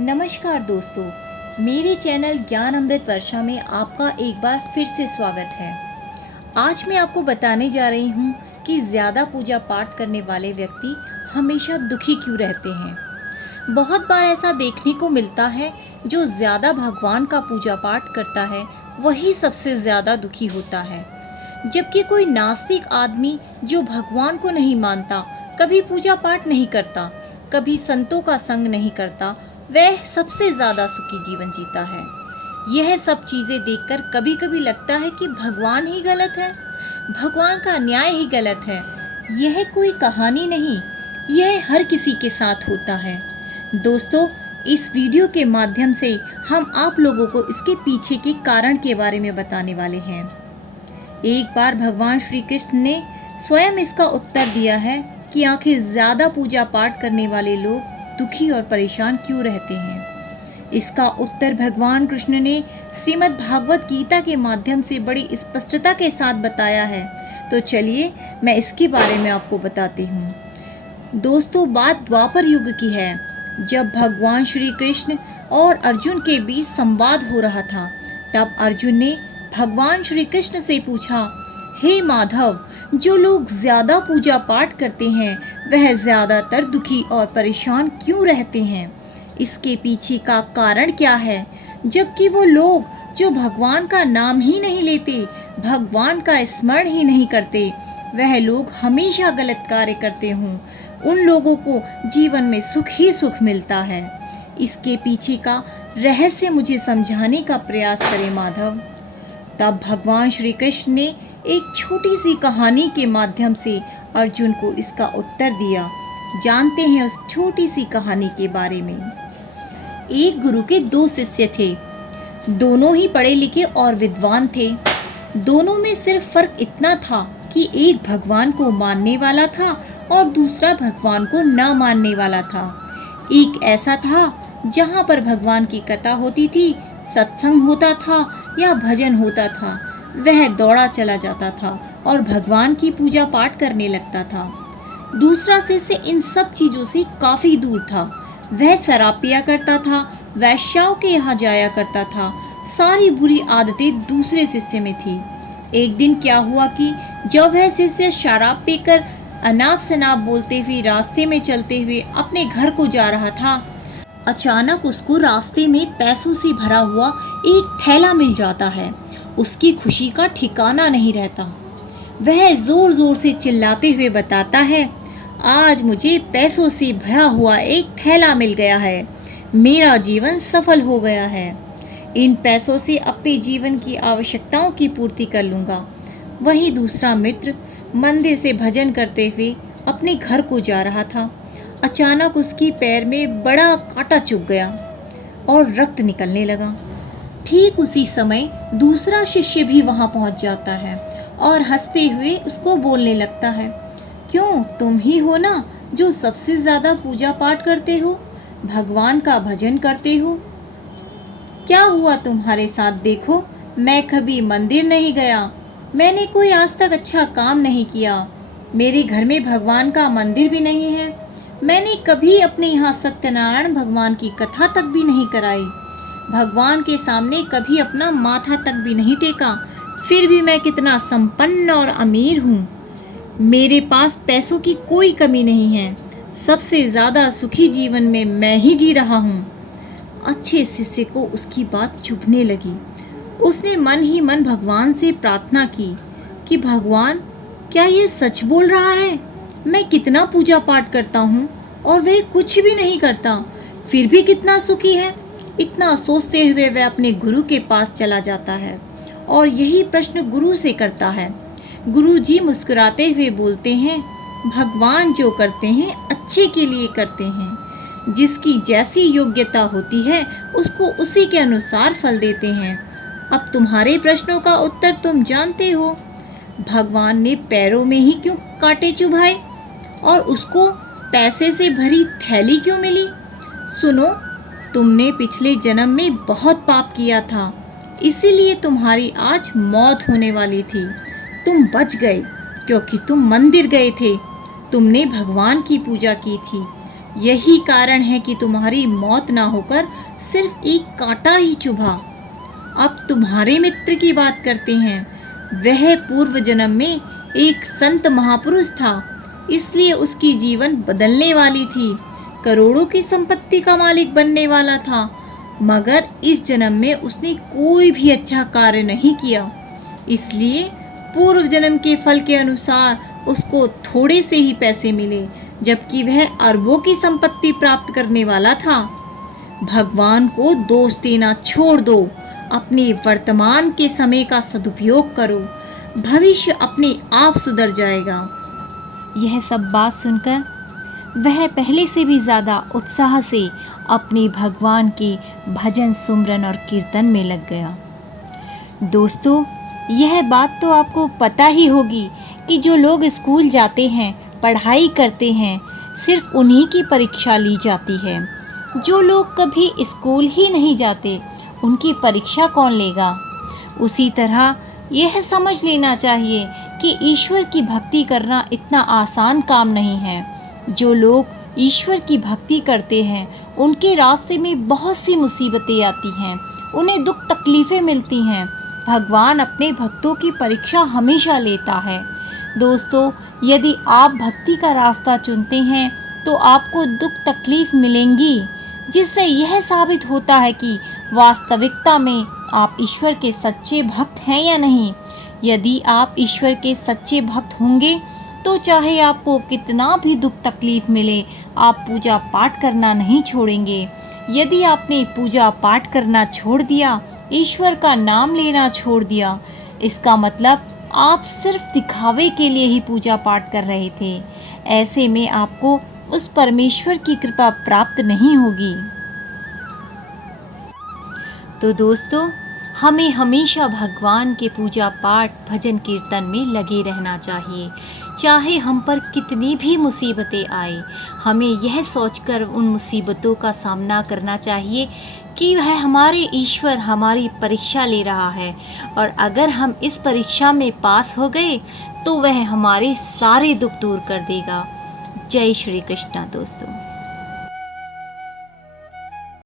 नमस्कार दोस्तों, मेरे चैनल ज्ञान अमृत वर्षा में आपका एक बार फिर से स्वागत है। आज मैं आपको बताने जा रही हूँ कि ज़्यादा पूजा पाठ करने वाले व्यक्ति हमेशा दुखी क्यों रहते हैं। बहुत बार ऐसा देखने को मिलता है, जो ज़्यादा भगवान का पूजा पाठ करता है वही सबसे ज़्यादा दुखी होता है, जबकि कोई नास्तिक आदमी जो भगवान को नहीं मानता, कभी पूजा पाठ नहीं करता, कभी संतों का संग नहीं करता, वह सबसे ज़्यादा सुखी जीवन जीता है। यह सब चीज़ें देखकर कभी कभी लगता है कि भगवान ही गलत है, भगवान का न्याय ही गलत है। यह कोई कहानी नहीं, यह हर किसी के साथ होता है। दोस्तों, इस वीडियो के माध्यम से हम आप लोगों को इसके पीछे के कारण के बारे में बताने वाले हैं। एक बार भगवान श्री कृष्ण ने स्वयं इसका उत्तर दिया है कि आखिर ज़्यादा पूजा पाठ करने वाले लोग दुखी और परेशान क्यों रहते हैं। इसका उत्तर भगवान कृष्ण ने श्रीमद् भागवत गीता के माध्यम से बड़ी स्पष्टता के साथ बताया है। तो चलिए मैं इसके बारे में आपको बताती हूँ। दोस्तों, बात द्वापर युग की है, जब भगवान श्री कृष्ण और अर्जुन के बीच संवाद हो रहा था। तब अर्जुन ने भगवान श्री कृष्ण से पूछा, हे माधव, जो लोग ज़्यादा पूजा पाठ करते हैं वह ज़्यादातर दुखी और परेशान क्यों रहते हैं। इसके पीछे का कारण क्या है, जबकि वो लोग जो भगवान का नाम ही नहीं लेते, भगवान का स्मरण ही नहीं करते, वह लोग हमेशा गलत कार्य करते हों, उन लोगों को जीवन में सुख ही सुख मिलता है। इसके पीछे का रहस्य मुझे समझाने का प्रयास करें माधव। तब भगवान श्री कृष्ण ने एक छोटी सी कहानी के माध्यम से अर्जुन को इसका उत्तर दिया। जानते हैं उस छोटी सी कहानी के बारे में। एक गुरु के दो शिष्य थे, दोनों ही पढ़े लिखे और विद्वान थे। दोनों में सिर्फ फर्क इतना था कि एक भगवान को मानने वाला था और दूसरा भगवान को न मानने वाला था। एक ऐसा था जहाँ पर भगवान की कथा होती थी, सत्संग होता था या भजन होता था, वह दौड़ा चला जाता था और भगवान की पूजा पाठ करने लगता था। दूसरा शिष्य इन सब चीज़ों से काफ़ी दूर था। वह शराब पिया करता था, वैश्याओं के यहाँ जाया करता था। सारी बुरी आदतें दूसरे शिष्य में थी। एक दिन क्या हुआ कि जब वह शिष्य शराब पीकर अनाप शनाप बोलते हुए रास्ते में चलते हुए अपने घर को जा रहा था, अचानक उसको रास्ते में पैसों से भरा हुआ एक थैला मिल जाता है। उसकी खुशी का ठिकाना नहीं रहता। वह जोर जोर से चिल्लाते हुए बताता है, आज मुझे पैसों से भरा हुआ एक थैला मिल गया है, मेरा जीवन सफल हो गया है। इन पैसों से अपने जीवन की आवश्यकताओं की पूर्ति कर लूँगा। वहीं दूसरा मित्र मंदिर से भजन करते हुए अपने घर को जा रहा था। अचानक उसकी पैर में बड़ा कांटा चुभ गया और रक्त निकलने लगा। ठीक उसी समय दूसरा शिष्य भी वहां पहुंच जाता है और हंसते हुए उसको बोलने लगता है, क्यों, तुम ही हो ना जो सबसे ज़्यादा पूजा पाठ करते हो, भगवान का भजन करते हो। क्या हुआ तुम्हारे साथ, देखो मैं कभी मंदिर नहीं गया, मैंने कोई आज तक अच्छा काम नहीं किया, मेरे घर में भगवान का मंदिर भी नहीं है, मैंने कभी अपने यहाँ सत्यनारायण भगवान की कथा तक भी नहीं कराई, भगवान के सामने कभी अपना माथा तक भी नहीं टेका, फिर भी मैं कितना संपन्न और अमीर हूँ, मेरे पास पैसों की कोई कमी नहीं है, सबसे ज़्यादा सुखी जीवन में मैं ही जी रहा हूँ। अच्छे शिष्य को उसकी बात चुभने लगी। उसने मन ही मन भगवान से प्रार्थना की कि भगवान, क्या ये सच बोल रहा है, मैं कितना पूजा पाठ करता हूँ और वह कुछ भी नहीं करता, फिर भी कितना सुखी है। इतना सोचते हुए वह अपने गुरु के पास चला जाता है और यही प्रश्न गुरु से करता है। गुरु जी मुस्कुराते हुए बोलते हैं, भगवान जो करते हैं अच्छे के लिए करते हैं, जिसकी जैसी योग्यता होती है उसको उसी के अनुसार फल देते हैं। अब तुम्हारे प्रश्नों का उत्तर तुम जानते हो। भगवान ने पैरों में ही क्यों कांटे चुभाए और उसको पैसे से भरी थैली क्यों मिली। सुनो, तुमने पिछले जन्म में बहुत पाप किया था, इसीलिए तुम्हारी आज मौत होने वाली थी। तुम बच गए क्योंकि तुम मंदिर गए थे, तुमने भगवान की पूजा की थी। यही कारण है कि तुम्हारी मौत ना होकर सिर्फ एक कांटा ही चुभा। अब तुम्हारे मित्र की बात करते हैं। वह पूर्व जन्म में एक संत महापुरुष था, इसलिए उसकी जीवन बदलने वाली थी। करोड़ों की संपत्ति का मालिक बनने वाला था, मगर इस जन्म में उसने कोई भी अच्छा कार्य नहीं किया, इसलिए पूर्व जन्म के फल के अनुसार उसको थोड़े से ही पैसे मिले, जबकि वह अरबों की संपत्ति प्राप्त करने वाला था। भगवान को दोष देना छोड़ दो, अपने वर्तमान के समय का सदुपयोग करो, भविष्य अपने आप सुधर जाएगा। यह सब बात सुनकर वह पहले से भी ज़्यादा उत्साह से अपने भगवान के भजन, सुमरन और कीर्तन में लग गया। दोस्तों, यह बात तो आपको पता ही होगी कि जो लोग स्कूल जाते हैं, पढ़ाई करते हैं, सिर्फ उन्हीं की परीक्षा ली जाती है। जो लोग कभी स्कूल ही नहीं जाते, उनकी परीक्षा कौन लेगा? उसी तरह यह समझ लेना चाहिए कि ईश्वर की भक्ति करना इतना आसान काम नहीं है। जो लोग ईश्वर की भक्ति करते हैं, उनके रास्ते में बहुत सी मुसीबतें आती हैं, उन्हें दुख तकलीफ़ें मिलती हैं। भगवान अपने भक्तों की परीक्षा हमेशा लेता है। दोस्तों, यदि आप भक्ति का रास्ता चुनते हैं तो आपको दुख तकलीफ़ मिलेंगी, जिससे यह साबित होता है कि वास्तविकता में आप ईश्वर के सच्चे भक्त हैं या नहीं। यदि आप ईश्वर के सच्चे भक्त होंगे तो चाहे आपको कितना भी दुख तकलीफ़ मिले, आप पूजा पाठ करना नहीं छोड़ेंगे। यदि आपने पूजा पाठ करना छोड़ दिया, ईश्वर का नाम लेना छोड़ दिया, इसका मतलब आप सिर्फ दिखावे के लिए ही पूजा पाठ कर रहे थे। ऐसे में आपको उस परमेश्वर की कृपा प्राप्त नहीं होगी। तो दोस्तों, हमें हमेशा भगवान के पूजा पाठ, भजन कीर्तन में लगे रहना चाहिए। चाहे हम पर कितनी भी मुसीबतें आए, हमें यह सोचकर उन मुसीबतों का सामना करना चाहिए कि वह हमारे ईश्वर हमारी परीक्षा ले रहा है, और अगर हम इस परीक्षा में पास हो गए तो वह हमारे सारे दुख दूर कर देगा। जय श्री कृष्ण दोस्तों।